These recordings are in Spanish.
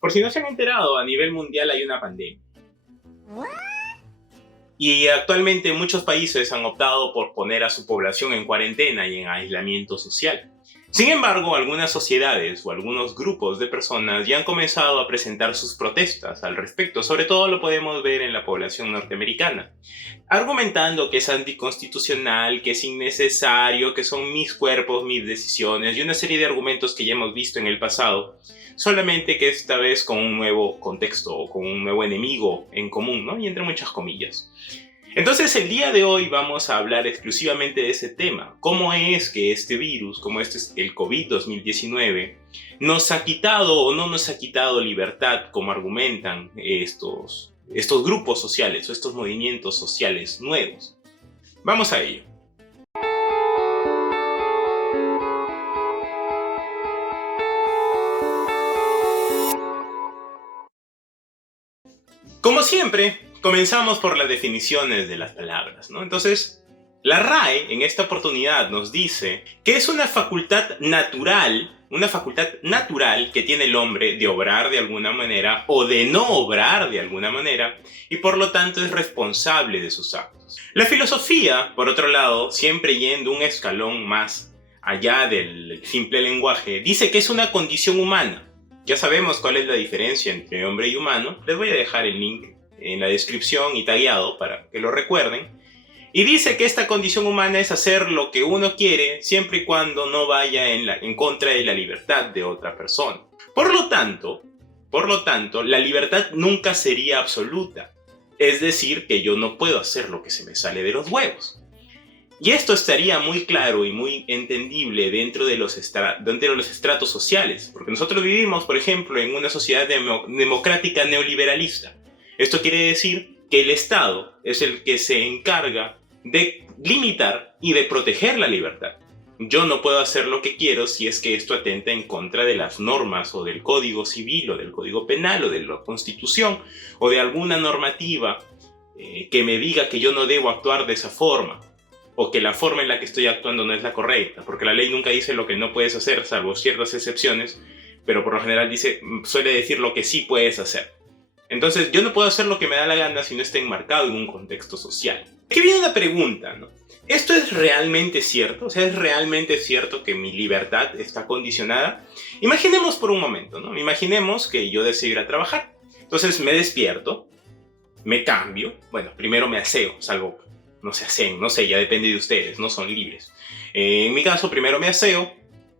Por si no se han enterado, a nivel mundial hay una pandemia. Y actualmente muchos países han optado por poner a su población en cuarentena y en aislamiento social. Sin embargo, algunas sociedades o algunos grupos de personas ya han comenzado a presentar sus protestas al respecto. Sobre todo lo podemos ver en la población norteamericana, argumentando que es anticonstitucional, que es innecesario, que son mis cuerpos, mis decisiones y una serie de argumentos que ya hemos visto en el pasado, solamente que esta vez con un nuevo contexto o con un nuevo enemigo en común, ¿no? Y entre muchas comillas. Entonces el día de hoy vamos a hablar exclusivamente de ese tema. ¿Cómo es que este virus, como este es el COVID-2019, nos ha quitado o no nos ha quitado libertad, como argumentan estos grupos sociales o estos movimientos sociales nuevos? Vamos a ello. Como siempre, comenzamos por las definiciones de las palabras, ¿no? Entonces, la RAE en esta oportunidad nos dice que es una facultad natural que tiene el hombre de obrar de alguna manera o de no obrar de alguna manera, y por lo tanto es responsable de sus actos. La filosofía, por otro lado, siempre yendo un escalón más allá del simple lenguaje, dice que es una condición humana. Ya sabemos cuál es la diferencia entre hombre y humano. Les voy a dejar el link en la descripción y tagueado para que lo recuerden. Y dice que esta condición humana es hacer lo que uno quiere siempre y cuando no vaya en contra de la libertad de otra persona. Por lo tanto, la libertad nunca sería absoluta. Es decir, que yo no puedo hacer lo que se me sale de los huevos. Y esto estaría muy claro y muy entendible dentro de los estratos sociales, porque nosotros vivimos, por ejemplo, en una sociedad democrática neoliberalista. Esto quiere decir que el Estado es el que se encarga de limitar y de proteger la libertad. Yo no puedo hacer lo que quiero si es que esto atenta en contra de las normas o del Código Civil o del Código Penal o de la Constitución o de alguna normativa que me diga que yo no debo actuar de esa forma, o que la forma en la que estoy actuando no es la correcta, porque la ley nunca dice lo que no puedes hacer, salvo ciertas excepciones, pero por lo general suele decir lo que sí puedes hacer. Entonces yo no puedo hacer lo que me da la gana si no está enmarcado en un contexto social. Aquí viene la pregunta, ¿no? ¿Esto es realmente cierto? O sea, ¿es realmente cierto que mi libertad está condicionada? Imaginemos por un momento, ¿no? Imaginemos que yo deseo ir a trabajar. Entonces me despierto, me cambio, bueno, primero me aseo, salgo, no se aseen, no sé, ya depende de ustedes, no son libres. En mi caso, primero me aseo,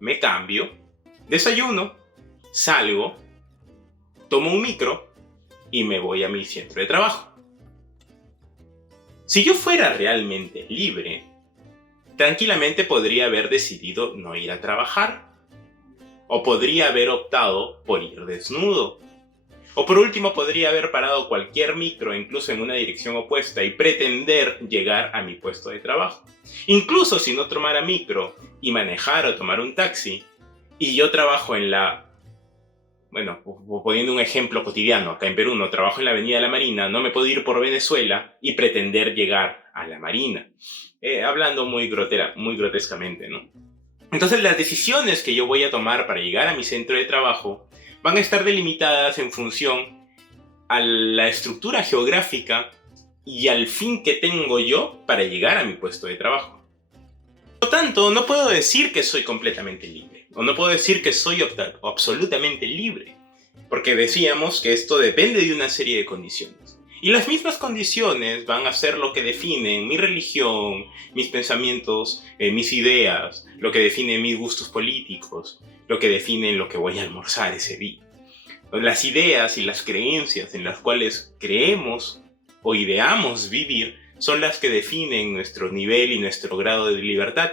me cambio, desayuno, salgo, tomo un micro y me voy a mi centro de trabajo. Si yo fuera realmente libre, tranquilamente podría haber decidido no ir a trabajar, o podría haber optado por ir desnudo, o por último podría haber parado cualquier micro, incluso en una dirección opuesta, y pretender llegar a mi puesto de trabajo. Incluso si no tomara micro y manejara o tomar un taxi, y yo trabajo en bueno, poniendo un ejemplo cotidiano, acá en Perú no trabajo en la Avenida de la Marina, no me puedo ir por Venezuela y pretender llegar a la Marina. Hablando muy grotescamente, ¿no? Entonces las decisiones que yo voy a tomar para llegar a mi centro de trabajo van a estar delimitadas en función a la estructura geográfica y al fin que tengo yo para llegar a mi puesto de trabajo. Por lo tanto, no puedo decir que soy completamente libre, o no puedo decir que soy absolutamente libre, porque decíamos que esto depende de una serie de condiciones. Y las mismas condiciones van a ser lo que definen mi religión, mis pensamientos, mis ideas, lo que define mis gustos políticos, lo que define lo que voy a almorzar ese día. Las ideas y las creencias en las cuales creemos o ideamos vivir son las que definen nuestro nivel y nuestro grado de libertad,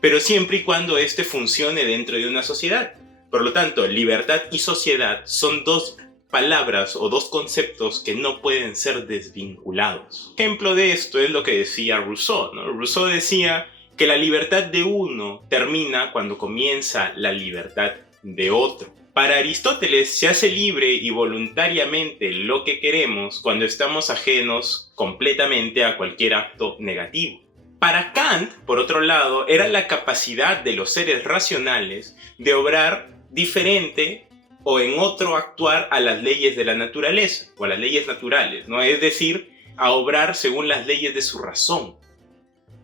pero siempre y cuando éste funcione dentro de una sociedad. Por lo tanto, libertad y sociedad son dos palabras o dos conceptos que no pueden ser desvinculados. Ejemplo de esto es lo que decía Rousseau, ¿no? Rousseau decía que la libertad de uno termina cuando comienza la libertad de otro. Para Aristóteles se hace libre y voluntariamente lo que queremos cuando estamos ajenos completamente a cualquier acto negativo. Para Kant, por otro lado, era la capacidad de los seres racionales de obrar diferente o en otro actuar a las leyes de la naturaleza o a las leyes naturales, ¿no? Es decir, a obrar según las leyes de su razón.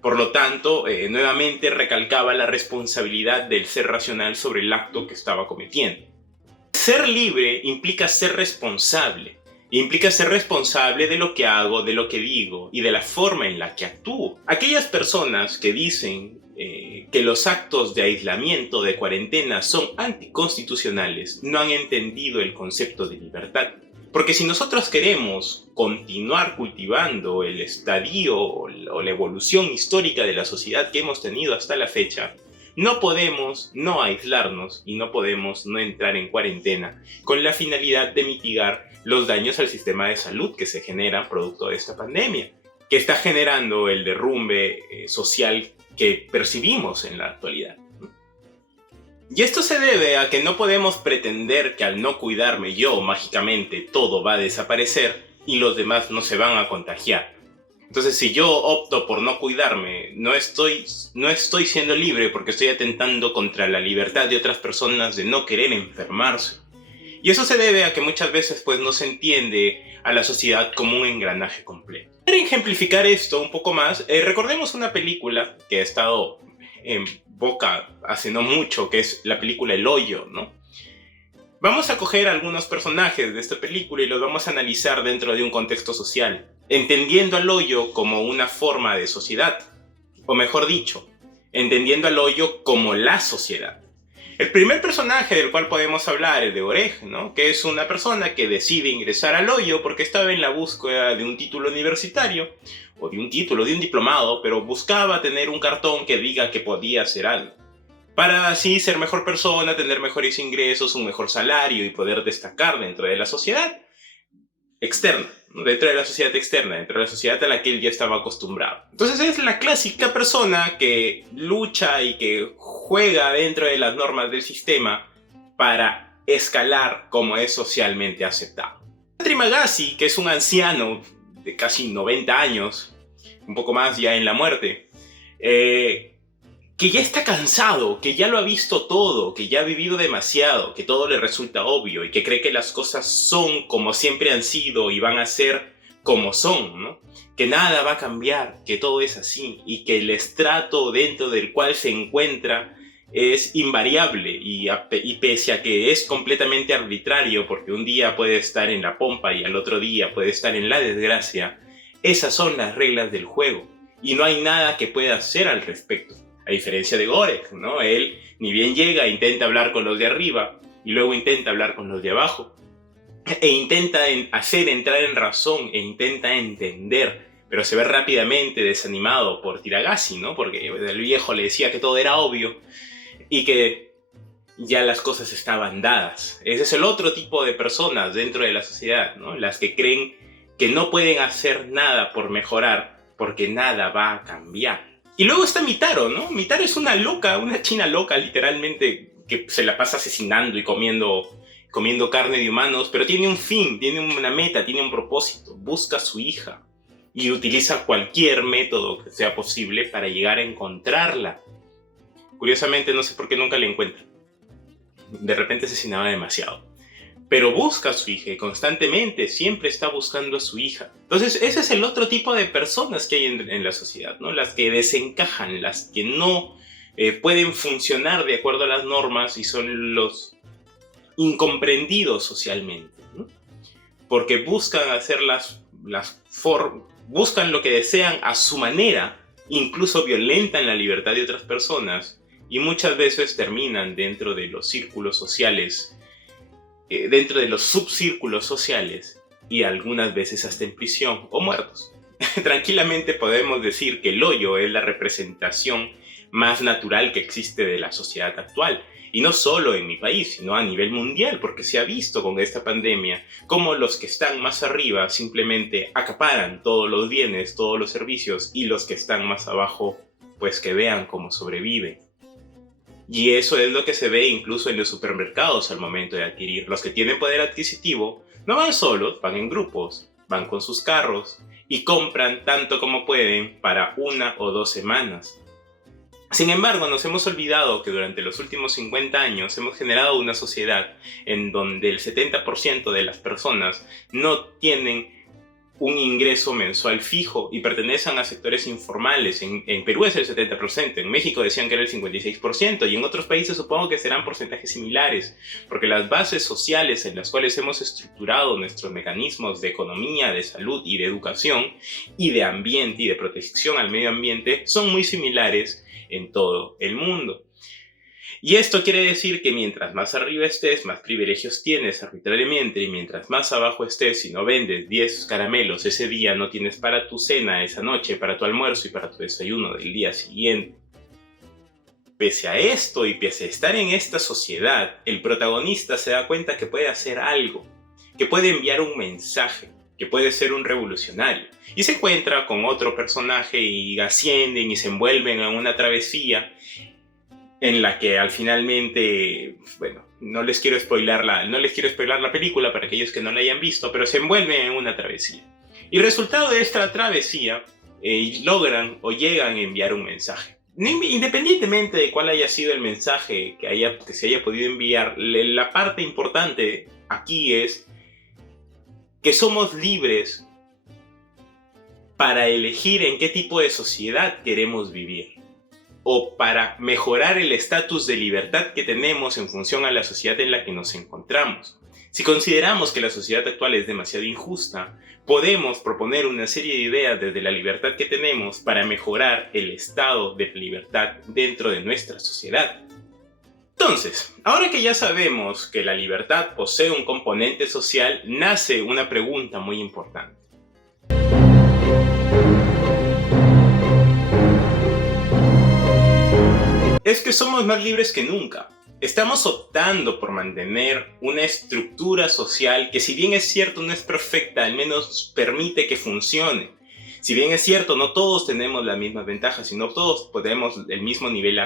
Por lo tanto, nuevamente recalcaba la responsabilidad del ser racional sobre el acto que estaba cometiendo. Ser libre implica ser responsable. Implica ser responsable de lo que hago, de lo que digo y de la forma en la que actúo. Aquellas personas que dicen que los actos de aislamiento, de cuarentena, son anticonstitucionales, no han entendido el concepto de libertad. Porque si nosotros queremos continuar cultivando el estadio o la evolución histórica de la sociedad que hemos tenido hasta la fecha, no podemos no aislarnos y no podemos no entrar en cuarentena con la finalidad de mitigar los daños al sistema de salud que se generan producto de esta pandemia, que está generando el derrumbe social que percibimos en la actualidad. Y esto se debe a que no podemos pretender que al no cuidarme yo mágicamente todo va a desaparecer y los demás no se van a contagiar. Entonces, si yo opto por no cuidarme, no estoy siendo libre porque estoy atentando contra la libertad de otras personas de no querer enfermarse. Y eso se debe a que muchas veces pues no se entiende a la sociedad como un engranaje completo. Para ejemplificar esto un poco más, recordemos una película que ha estado en boca hace no mucho, que es la película El Hoyo, ¿no? Vamos a coger algunos personajes de esta película y los vamos a analizar dentro de un contexto social, entendiendo al hoyo como una forma de sociedad, o mejor dicho, entendiendo al hoyo como la sociedad. El primer personaje del cual podemos hablar es de Orej, ¿no? Que es una persona que decide ingresar al hoyo porque estaba en la búsqueda de un título universitario, o de un título, de un diplomado, pero buscaba tener un cartón que diga que podía hacer algo, para así ser mejor persona, tener mejores ingresos, un mejor salario y poder destacar dentro de la sociedad externa, ¿no? Dentro de la sociedad externa, dentro de la sociedad a la que él ya estaba acostumbrado. Entonces es la clásica persona que lucha y que juega dentro de las normas del sistema para escalar como es socialmente aceptado. Trimagasi, que es un anciano de casi 90 años, un poco más ya en la muerte, que ya está cansado, que ya lo ha visto todo, que ya ha vivido demasiado, que todo le resulta obvio y que cree que las cosas son como siempre han sido y van a ser como son, ¿no? Que nada va a cambiar, que todo es así y que el estrato dentro del cual se encuentra es invariable y pese a que es completamente arbitrario porque un día puede estar en la pompa y al otro día puede estar en la desgracia, esas son las reglas del juego y no hay nada que pueda hacer al respecto. A diferencia de Orej, ¿no? Él ni bien llega, intenta hablar con los de arriba y luego intenta hablar con los de abajo e intenta hacer entrar en razón e intenta entender, pero se ve rápidamente desanimado por Tiragasi, ¿no? Porque el viejo le decía que todo era obvio y que ya las cosas estaban dadas. Ese es el otro tipo de personas dentro de la sociedad, ¿no? Las que creen que no pueden hacer nada por mejorar porque nada va a cambiar. Y luego está Mitaro, ¿no? Mitaro es una loca, una china loca, literalmente, que se la pasa asesinando y comiendo carne de humanos, pero tiene un fin, tiene una meta, tiene un propósito. Busca a su hija y utiliza cualquier método que sea posible para llegar a encontrarla. Curiosamente, no sé por qué nunca la encuentra. De repente asesinaba demasiado. Pero busca a su hija y constantemente siempre está buscando a su hija. Entonces ese es el otro tipo de personas que hay en la sociedad, ¿no? Las que desencajan, las que no pueden funcionar de acuerdo a las normas y son los incomprendidos socialmente, ¿no? Porque buscan hacer buscan lo que desean a su manera, incluso violentan la libertad de otras personas y muchas veces terminan dentro de los círculos sociales, dentro de los subcírculos sociales y algunas veces hasta en prisión o muertos. Tranquilamente podemos decir que el hoyo es la representación más natural que existe de la sociedad actual. Y no solo en mi país, sino a nivel mundial, porque se ha visto con esta pandemia cómo los que están más arriba simplemente acaparan todos los bienes, todos los servicios, y los que están más abajo, pues que vean cómo sobreviven. Y eso es lo que se ve incluso en los supermercados al momento de adquirir. Los que tienen poder adquisitivo no van solos, van en grupos, van con sus carros y compran tanto como pueden para 1 o 2 semanas. Sin embargo, nos hemos olvidado que durante los últimos 50 años hemos generado una sociedad en donde el 70% de las personas no tienen un ingreso mensual fijo y pertenecen a sectores informales. En Perú es el 70%, en México decían que era el 56% y en otros países supongo que serán porcentajes similares, porque las bases sociales en las cuales hemos estructurado nuestros mecanismos de economía, de salud y de educación y de ambiente y de protección al medio ambiente son muy similares en todo el mundo. Y esto quiere decir que mientras más arriba estés, más privilegios tienes arbitrariamente, y mientras más abajo estés, si no vendes 10 caramelos ese día, no tienes para tu cena esa noche, para tu almuerzo y para tu desayuno del día siguiente. Pese a esto y pese a estar en esta sociedad, el protagonista se da cuenta que puede hacer algo, que puede enviar un mensaje, que puede ser un revolucionario. Y se encuentra con otro personaje y ascienden y se envuelven en una travesía en la que al finalmente, bueno, no les quiero spoilar la película para aquellos que no la hayan visto, pero se envuelven en una travesía. Y resultado de esta travesía, logran o llegan a enviar un mensaje. Independientemente de cuál haya sido el mensaje que se haya podido enviar, la parte importante aquí es que somos libres para elegir en qué tipo de sociedad queremos vivir, o para mejorar el estatus de libertad que tenemos en función a la sociedad en la que nos encontramos. Si consideramos que la sociedad actual es demasiado injusta, podemos proponer una serie de ideas desde la libertad que tenemos para mejorar el estado de libertad dentro de nuestra sociedad. Entonces, ahora que ya sabemos que la libertad posee un componente social, nace una pregunta muy importante. Es que somos más libres que nunca. Estamos optando por mantener una estructura social que, si bien es cierto no es perfecta, al menos permite que funcione. Si bien es cierto, no todos tenemos las mismas ventajas y no todos tenemos el mismo nivel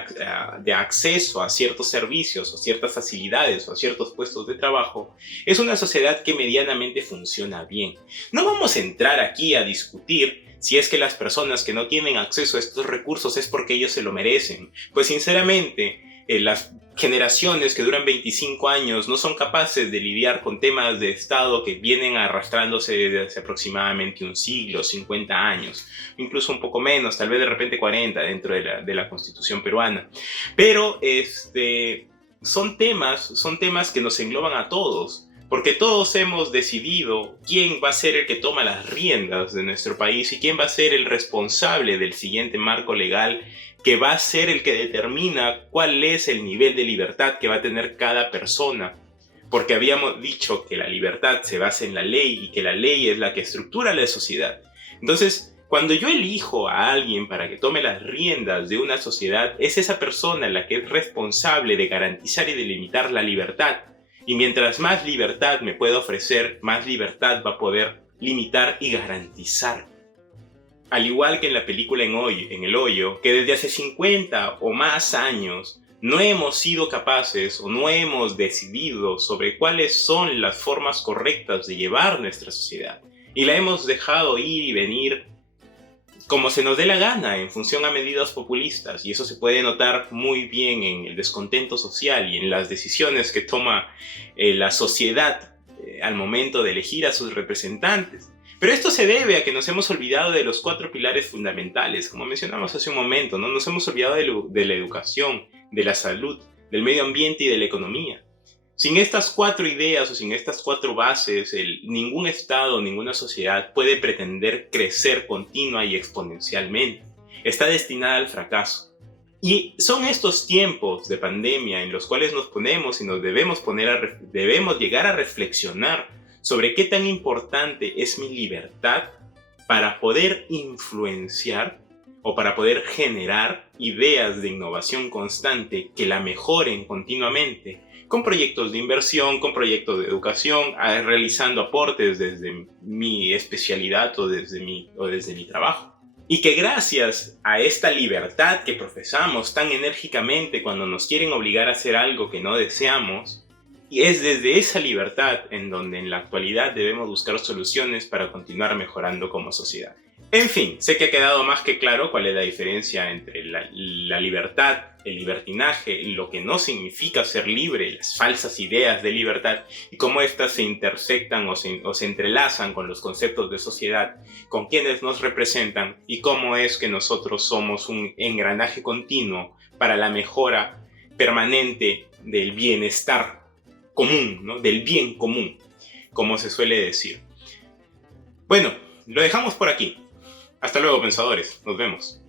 de acceso a ciertos servicios o ciertas facilidades o a ciertos puestos de trabajo, es una sociedad que medianamente funciona bien. No vamos a entrar aquí a discutir si es que las personas que no tienen acceso a estos recursos es porque ellos se lo merecen. Pues sinceramente, las generaciones que duran 25 años no son capaces de lidiar con temas de Estado que vienen arrastrándose desde hace aproximadamente un siglo, 50 años, incluso un poco menos, tal vez de repente 40 dentro de la Constitución peruana. Pero son temas que nos engloban a todos. Porque todos hemos decidido quién va a ser el que toma las riendas de nuestro país y quién va a ser el responsable del siguiente marco legal que va a ser el que determina cuál es el nivel de libertad que va a tener cada persona. Porque habíamos dicho que la libertad se basa en la ley y que la ley es la que estructura la sociedad. Entonces, cuando yo elijo a alguien para que tome las riendas de una sociedad, es esa persona la que es responsable de garantizar y delimitar la libertad. Y mientras más libertad me pueda ofrecer, más libertad va a poder limitar y garantizar. Al igual que en la película en El Hoyo, que desde hace 50 o más años no hemos sido capaces o no hemos decidido sobre cuáles son las formas correctas de llevar nuestra sociedad. Y la hemos dejado ir y venir como se nos dé la gana en función a medidas populistas, y eso se puede notar muy bien en el descontento social y en las decisiones que toma la sociedad al momento de elegir a sus representantes. Pero esto se debe a que nos hemos olvidado de los 4 pilares fundamentales, como mencionamos hace un momento, ¿no? Nos hemos olvidado de la educación, de la salud, del medio ambiente y de la economía. Sin estas 4 ideas o sin estas 4 bases, ningún Estado, ninguna sociedad puede pretender crecer continua y exponencialmente. Está destinada al fracaso. Y son estos tiempos de pandemia en los cuales nos ponemos y nos debemos llegar a reflexionar sobre qué tan importante es mi libertad para poder influenciar o para poder generar ideas de innovación constante que la mejoren continuamente, con proyectos de inversión, con proyectos de educación, realizando aportes desde mi especialidad o desde mi trabajo. Y que gracias a esta libertad que profesamos tan enérgicamente cuando nos quieren obligar a hacer algo que no deseamos, y es desde esa libertad en donde en la actualidad debemos buscar soluciones para continuar mejorando como sociedad. En fin, sé que ha quedado más que claro cuál es la diferencia entre la libertad, el libertinaje, lo que no significa ser libre, las falsas ideas de libertad y cómo éstas se intersectan o se entrelazan con los conceptos de sociedad, con quienes nos representan y cómo es que nosotros somos un engranaje continuo para la mejora permanente del bienestar común, ¿no? Del bien común, como se suele decir. Bueno, lo dejamos por aquí. Hasta luego, pensadores. Nos vemos.